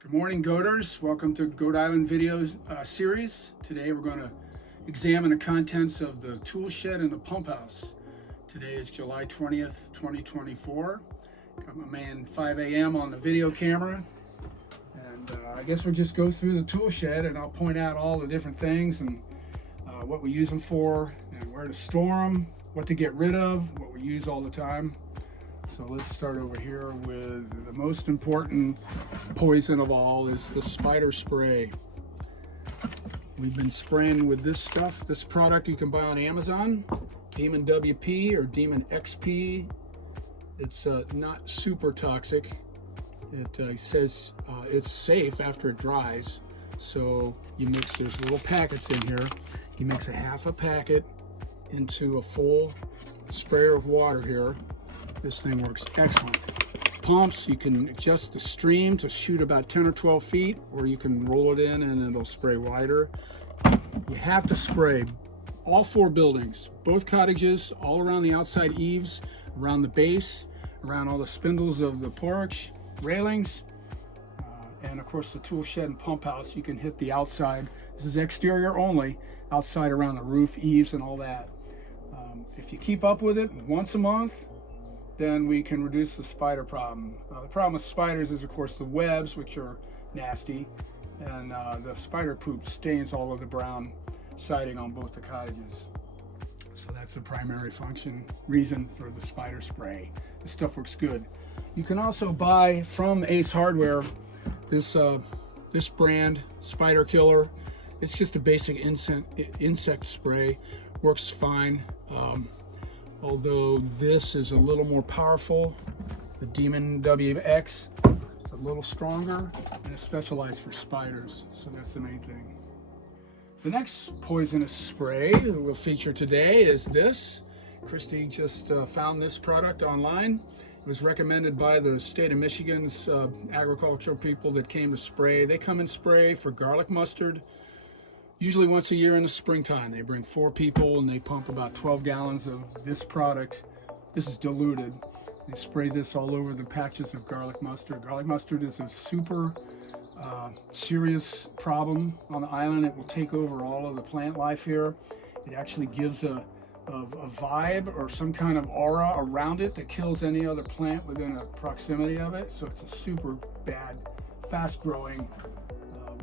Good morning, goaters. Welcome to Goat Island Videos series. Today we're going to examine the contents of the tool shed and the pump house. Today is July 20th, 2024. Got my man 5 a.m. on the video camera. And I guess we'll just go through the tool shed and I'll point out all the different things and what we use them for and where to store them, what to get rid of, what we use all the time. So let's start over here with the most important poison of all is the spider spray. We've been spraying with this stuff, this product you can buy on Amazon, Demon WP or Demon XP. It's not super toxic. It says it's safe after it dries. So you mix, there's little packets in here. You mix a half a packet into a full sprayer of water here. This thing works excellent. Pumps, you can adjust the stream to shoot about 10 or 12 feet, or you can roll it in and it'll spray wider. You have to spray all four buildings, both cottages, all around the outside eaves, around the base, around all the spindles of the porch, railings, and of course the tool shed and pump house. You can hit the outside. This is exterior only, outside around the roof, eaves, and all that. If you keep up with it once a month, then we can reduce the spider problem. The problem with spiders is, of course, the webs, which are nasty, and the spider poop stains all of the brown siding on both the cottages. So that's the primary reason for the spider spray. This stuff works good. You can also buy from Ace Hardware this brand, Spider Killer. It's just a basic insect spray. Works fine. Although this is a little more powerful, the Demon WX, it's a little stronger, and it's specialized for spiders, so that's the main thing. The next poisonous spray that we'll feature today is this. Christy just found this product online. It was recommended by the state of Michigan's agricultural people that came to spray. They come and spray for garlic mustard, usually once a year in the springtime. They bring 4 people and they pump about 12 gallons of this product. This is diluted. They spray this all over the patches of garlic mustard. Garlic mustard is a super serious problem on the island. It will take over all of the plant life here. It actually gives a vibe or some kind of aura around it that kills any other plant within a proximity of it. So it's a super bad, fast growing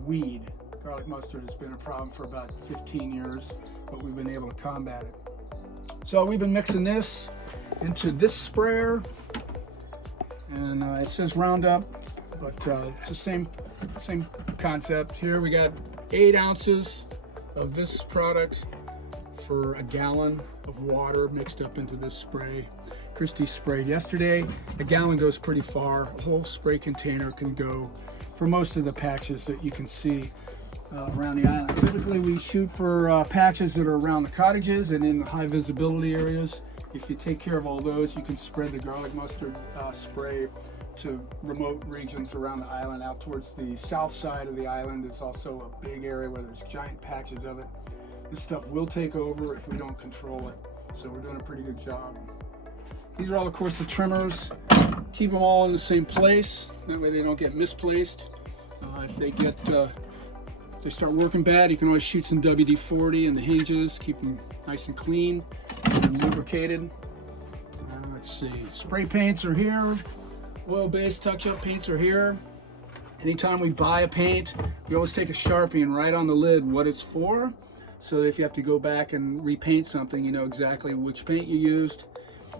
weed. Garlic mustard has been a problem for about 15 years, but we've been able to combat it. So we've been mixing this into this sprayer, and it says Roundup, but it's the same concept. Here we got 8 ounces of this product for a gallon of water mixed up into this spray. Christy sprayed yesterday. A gallon goes pretty far. A whole spray container can go for most of the patches that you can see around the island. Typically we shoot for patches that are around the cottages and in the high visibility areas. If you take care of all those, you can spread the garlic mustard spray to remote regions around the island. Out towards the south side of the island is also a big area where there's giant patches of it. This stuff will take over if we don't control it, so we're doing a pretty good job. These are all, of course, the trimmers. Keep them all in the same place, that way they don't get misplaced. If they start working bad, you can always shoot some WD-40 in the hinges, keep them nice and clean and lubricated. Let's see, spray paints are here, oil-based touch-up paints are here. Anytime we buy a paint, we always take a Sharpie and write on the lid what it's for, so that if you have to go back and repaint something, you know exactly which paint you used.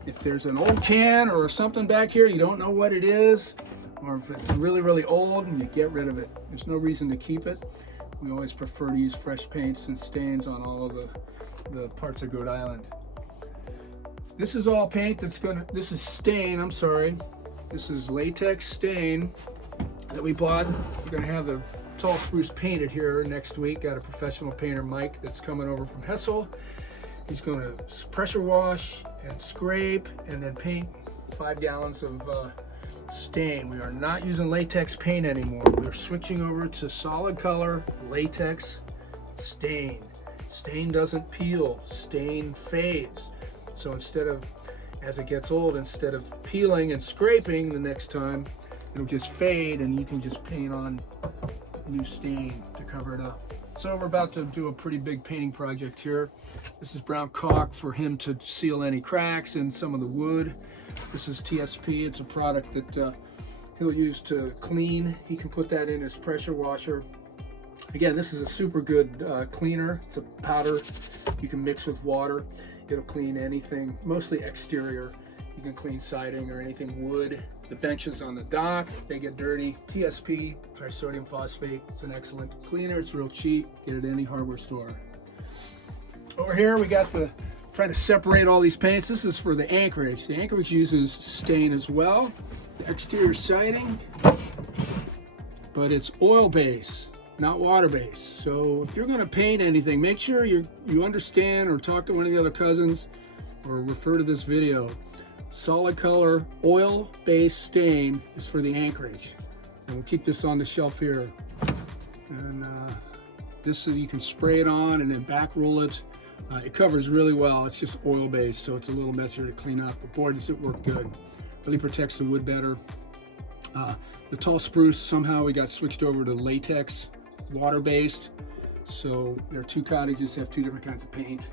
If there's an old can or something back here, you don't know what it is, or if it's really, really old, and you get rid of it. There's no reason to keep it. We always prefer to use fresh paints and stains on all of the parts of Goat Island. This is all paint this is stain, I'm sorry. This is latex stain that we bought. We're gonna have the tall spruce painted here next week. Got a professional painter, Mike, that's coming over from Hessel. He's gonna pressure wash and scrape and then paint 5 gallons of stain. We are not using latex paint anymore. We're switching over to solid color latex stain. Stain doesn't peel, stain fades. So instead of, as it gets old, instead of peeling and scraping the next time, it'll just fade and you can just paint on new stain to cover it up. So we're about to do a pretty big painting project here. This is brown caulk for him to seal any cracks in some of the wood. This is TSP. It's a product that he'll use to clean. He can put that in his pressure washer. Again, this is a super good cleaner. It's a powder you can mix with water. It'll clean anything, mostly exterior. You can clean siding or anything wood. The benches on the dock, they get dirty. TSP, trisodium phosphate, it's an excellent cleaner. It's real cheap. Get it at any hardware store. Over here, we got trying to separate all these paints. This is for the anchorage. The anchorage uses stain as well. The exterior siding, but it's oil base, not water base. So if you're gonna paint anything, make sure you understand or talk to one of the other cousins or refer to this video. Solid color, oil-based stain is for the anchorage. And we'll keep this on the shelf here. And this, you can spray it on and then back roll it. It covers really well. It's just oil-based, so it's a little messier to clean up. But boy, does it work good. Really protects the wood better. The tall spruce, somehow we got switched over to latex, water-based. So there are two cottages, have two different kinds of paint.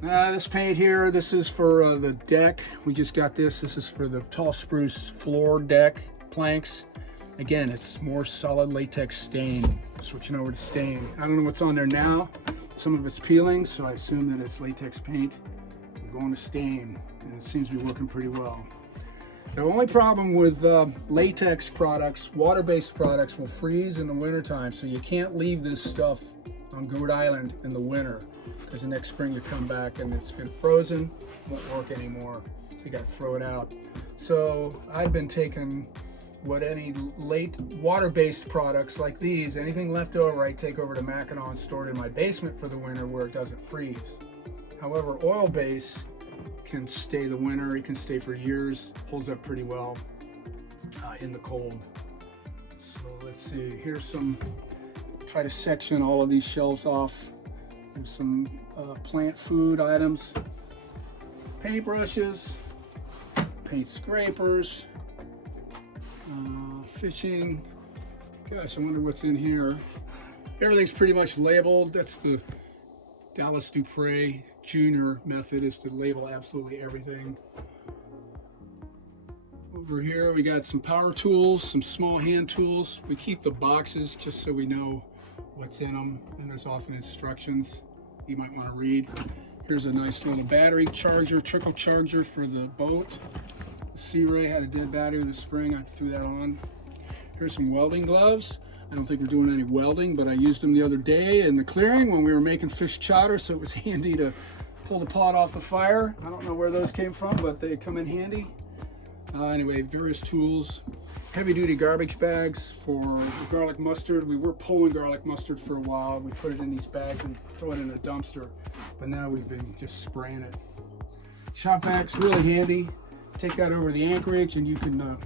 This paint here, this is for the deck. We just got this. This is for the tall spruce floor deck planks. Again, it's more solid latex stain. Switching over to stain. I don't know what's on there now. Some of it's peeling, so I assume that it's latex paint. We're going to stain, and it seems to be working pretty well. The only problem with latex products, water-based products, will freeze in the wintertime, so you can't leave this stuff on Goat Island in the winter, because the next spring you come back and it's been frozen, won't work anymore, so you got to throw it out. So I've been taking any late water-based products like these, anything left over, I take over to Mackinac and store it in my basement for the winter where it doesn't freeze. However, oil-based can stay the winter, it can stay for years, holds up pretty well in the cold. So let's see, here's some, try to section all of these shelves off. There's some plant food items, paintbrushes, paint scrapers, fishing. Gosh, I wonder what's in here. Everything's pretty much labeled. That's the Dallas Dupre Jr. method, is to label absolutely everything. Over here we got some power tools, some small hand tools. We keep the boxes just so we know what's in them, and there's often instructions you might want to read. Here's a nice little battery charger, trickle charger for the boat. The Sea Ray had a dead battery this spring, I threw that on. Here's some welding gloves. I don't think we're doing any welding, but I used them the other day in the clearing when we were making fish chowder, so it was handy to pull the pot off the fire. I don't know where those came from, but they come in handy. Anyway, various tools. Heavy-duty garbage bags for the garlic mustard. We were pulling garlic mustard for a while. We put it in these bags and throw it in a dumpster, but now we've been just spraying it. Shop vacs, really handy. Take that over the anchorage and you can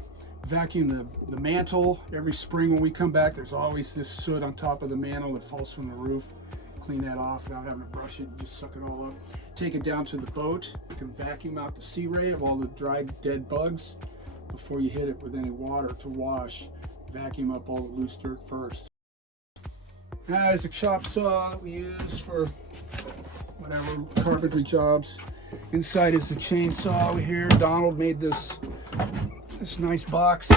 vacuum the mantle. Every spring when we come back, there's always this soot on top of the mantle that falls from the roof. Clean that off without having to brush it, just suck it all up. Take it down to the boat. You can vacuum out the Sea Ray of all the dried dead bugs before you hit it with any water to wash. Vacuum up all the loose dirt first. Now there's a chop saw that we use for whatever carpentry jobs. Inside is the chainsaw here. Donald made this nice box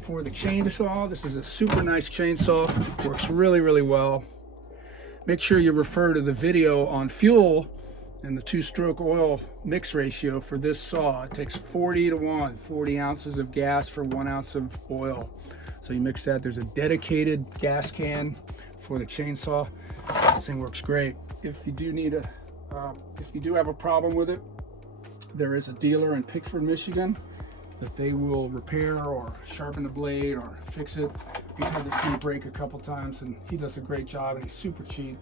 for the chainsaw. This is a super nice chainsaw. Works really, really well. Make sure you refer to the video on fuel and the 2-stroke oil mix ratio for this saw. It takes 40 to 1, 40 ounces of gas for 1 ounce of oil. So you mix that. There's a dedicated gas can for the chainsaw. This thing works great. If you do have a problem with it, there is a dealer in Pickford, Michigan that they will repair or sharpen the blade or fix it. We've had this thing break a couple times and he does a great job and he's super cheap.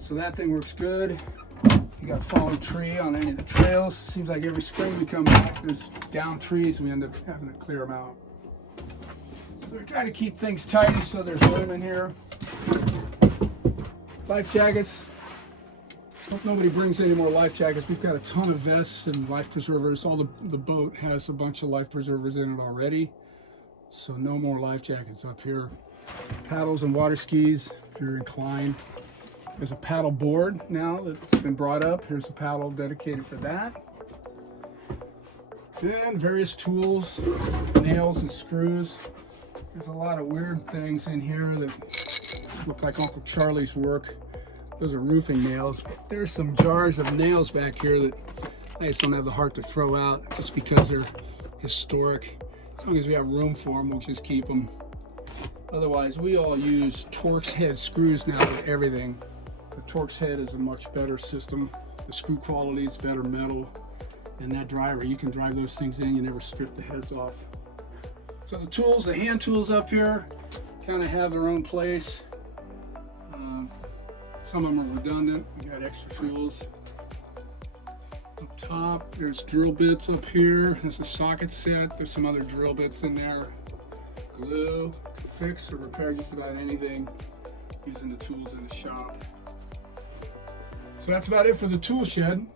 So that thing works good. If you got a fallen tree on any of the trails, seems like every spring we come back, there's down trees and we end up having to clear them out. So we're trying to keep things tidy so there's room in here. Life jackets. Hope nobody brings any more life jackets. We've got a ton of vests and life preservers. All the boat has a bunch of life preservers in it already. So no more life jackets up here. Paddles and water skis if you're inclined. There's a paddle board now that's been brought up. Here's a paddle dedicated for that. And various tools, nails and screws. There's a lot of weird things in here that look like Uncle Charlie's work. Those are roofing nails. There's some jars of nails back here that I just don't have the heart to throw out just because they're historic. As long as we have room for them, we'll just keep them. Otherwise, we all use Torx head screws now for everything. The Torx head is a much better system. The screw quality is better metal. And that driver, you can drive those things in, you never strip the heads off. So the tools, the hand tools up here, kind of have their own place. Some of them are redundant. We got extra tools. Up top, there's drill bits up here. There's a socket set. There's some other drill bits in there. Glue, fix or repair just about anything using the tools in the shop. So that's about it for the tool shed.